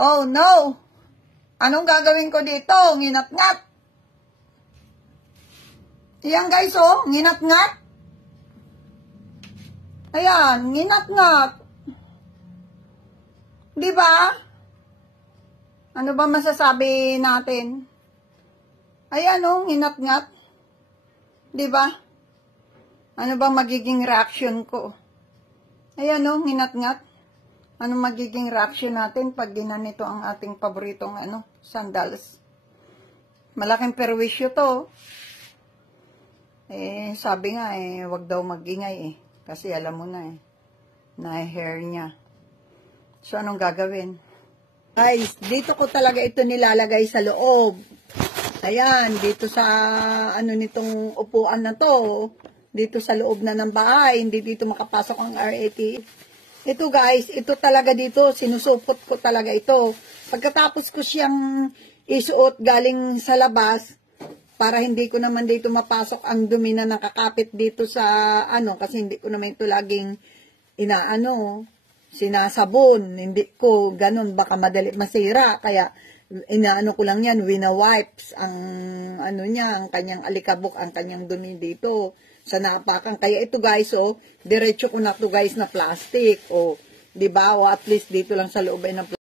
Oh no! Anong gagawin ko dito? Nginat-ngat. Ayan guys, oh. Nginat-ngat. Ayan, nginat-ngat. Diba? Ano ba masasabi natin? Ayan, oh. Nginat-ngat. Diba? Ano ba magiging reaction ko? Ayan, oh. Nginat-ngat. Ano magiging reaction natin pag ginanito ang ating paboritong sandals? Malaking perwisyo to. Sabi nga wag daw magingay kasi alam mo na na hair niya. So anong gagawin? Guys, dito ko talaga ito nilalagay sa loob. Ayan, dito sa nitong upuan na to. Dito sa loob na ng bahay, hindi dito makapasok ang RAT. Ito guys, ito talaga dito, sinusupot ko talaga ito. Pagkatapos ko siyang isuot galing sa labas, para hindi ko naman dito mapasok ang dumi na nakakapit dito sa kasi hindi ko naman ito laging sinasabon. Hindi ko ganun, baka madali masira. Kaya ko lang yan, wina-wipes ang niya, ang kanyang alikabok, ang kanyang dumi dito sa napakan. Kaya ito guys, diretso ko na to guys na plastic. Diba? O at least dito lang sa loob ay ng plastic.